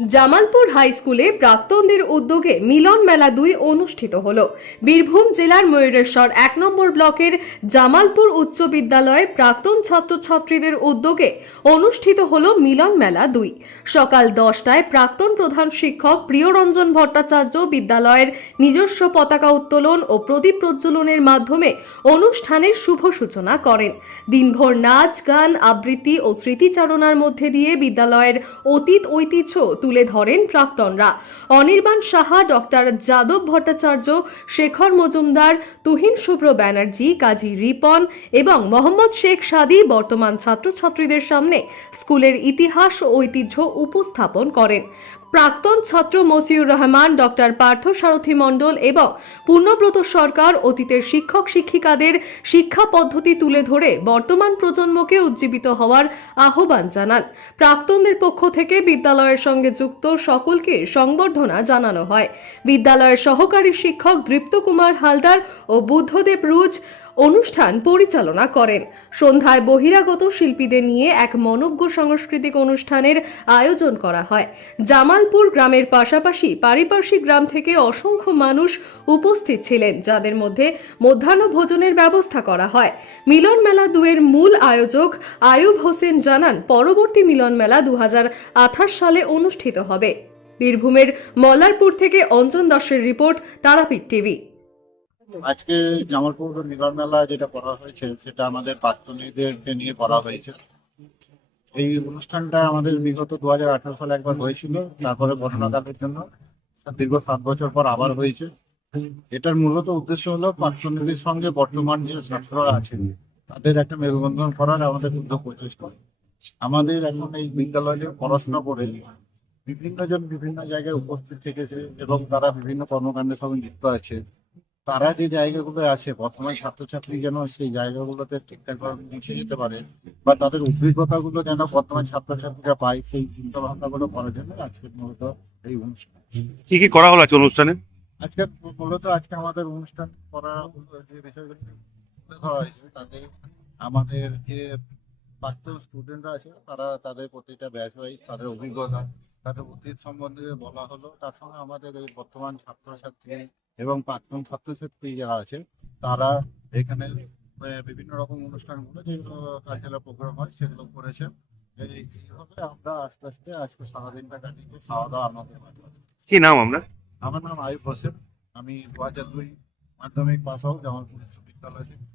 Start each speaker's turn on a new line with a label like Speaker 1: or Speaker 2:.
Speaker 1: Jamalpur high স্কুলে প্রাক্তনদের উদ্যোগে মিলন মেলা দুই অনুষ্ঠিত হল। বীরভূম জেলার ময়ূরেশ্বর এক নম্বর ব্লকের জামালপুর উচ্চ বিদ্যালয়ে প্রাক্তন ছাত্রছাত্রীদের উদ্যোগে অনুষ্ঠিত হল মিলন মেলা দুই। সকাল দশটায় প্রাক্তন প্রধান শিক্ষক প্রিয়রঞ্জন ভট্টাচার্য বিদ্যালয়ের নিজস্ব পতাকা উত্তোলন ও প্রদীপ প্রজ্বলনের মাধ্যমে অনুষ্ঠানের শুভ সূচনা করেন। দিনভর নাচ, গান, আবৃত্তি ও স্মৃতিচারণার মধ্যে দিয়ে বিদ্যালয়ের অতীত ঐতিহ্য তুলে ধরেন প্রাক্তনরা। অনির্বাণ সাহা, ডক্টর যাদব ভট্টাচার্য, শেখর মজুমদার, তুহিন শুভ্র ব্যানার্জি, কাজী রিপন এবং মোহাম্মদ শেখ সাদি বর্তমান ছাত্রছাত্রীদের সামনে স্কুলের ইতিহাস ও ঐতিহ্য উপস্থাপন করেন। প্রাক্তন ছাত্র মসিউর রহমান, ডক্টর পার্থ সারথী মণ্ডল এবং পূর্ণব্রত সরকার, অতীতের শিক্ষক শিক্ষিকাদের শিক্ষা পদ্ধতি তুলে ধরে বর্তমান প্রজন্মকে উজ্জীবিত হওয়ার আহ্বান জানান। প্রাক্তনদের পক্ষ থেকে বিদ্যালয়ের সঙ্গে যুক্ত সকলকে সংবর্ধনা জানানো হয়। বিদ্যালয়ের সহকারী শিক্ষক দৃপ্ত কুমার হালদার ও বুদ্ধদেব রুজ অনুষ্ঠান পরিচালনা করেন। সন্ধ্যায় বহিরাগত শিল্পীদের নিয়ে এক মনজ্ঞ সাংস্কৃতিক অনুষ্ঠানের আয়োজন করা হয়। জামালপুর গ্রামের পাশাপাশি পারিপার্শ্বিক গ্রাম থেকে অসংখ্য মানুষ উপস্থিত ছিলেন, যাদের মধ্যে মধ্যাহ্ন ভোজনের ব্যবস্থা করা হয়। মিলন মেলা দুয়ের মূল আয়োজক আয়ুব হোসেন জানান, পরবর্তী মিলন মেলা দু হাজার আঠাশ সালে অনুষ্ঠিত হবে। বীরভূমের মল্লারপুর থেকে অঞ্জন দাসের রিপোর্ট, তারাপীঠ টিভি।
Speaker 2: আজকে জামালপুর মিলন মেলা যেটা করা হয়েছে, সেটা আমাদের প্রাক্তনীদেরকে নিয়ে করা হয়েছে। এই অনুষ্ঠানটা আমাদের বিগত দু হাজার আঠারো সালে একবার হয়েছিল, তারপরে ঘটনাকালের জন্য দীর্ঘ সাত বছর পর আবার হয়েছে। এটার মূলত উদ্দেশ্য হলো প্রাক্তনীদের সঙ্গে বর্তমান যে ছাত্ররা আছেন, তাদের একটা মেলবন্ধন করার আমাদের উদ্যোগ প্রচেষ্টা আমাদের এখন এই বিদ্যালয়ে পড়াশোনা করে বিভিন্ন জন বিভিন্ন জায়গায় উপস্থিত থেকেছে এবং তারা বিভিন্ন কর্মকাণ্ডের সঙ্গে যুক্ত আছে। তারা যে জায়গাগুলো আছে বর্তমান ছাত্রছাত্রী যেন সেই জায়গাগুলোতে ঠিকঠাকভাবে পৌঁছে যেতে পারে বা তাদের অভিজ্ঞতাগুলো যেন বর্তমান ছাত্রছাত্রীরা পায় সেই চিন্তা ভাবনাগুলো করার জন্য আজকে মূলত এই অনুষ্ঠান।
Speaker 3: কি কি করা হলো আজকে অনুষ্ঠানে?
Speaker 2: আজকে মূলত আজকে আমাদের অনুষ্ঠান করা যে বিষয়গুলো ধরা হয়েছে তাতে আমাদের যে প্রাক্তন স্টুডেন্টরা আছে তারা তাদের প্রতিটা ব্যাচ ওয়াইজ তাদের অভিজ্ঞতা তাদের অতীত সম্বন্ধে বলা হলো। তার সঙ্গে আমাদের এই বর্তমান ছাত্রছাত্রী এবং প্রাক্তন ছাত্রছাত্রী যারা আছেন তারা এখানে বিভিন্ন রকম অনুষ্ঠানগুলো যেগুলো কালচারাল প্রোগ্রাম হয় সেগুলো করেছে এই এইভাবে আমরা আস্তে আস্তে আজকে সারাদিনটা কাটিয়ে খাওয়া দাওয়া আনন্দের মাধ্যমে
Speaker 3: কি নাম আমরা
Speaker 2: আমার নাম আয়ুব হোসেন। আমি দু হাজার দুই মাধ্যমিক পাস আউট জামালপুর উচ্চ বিদ্যালয় থেকে।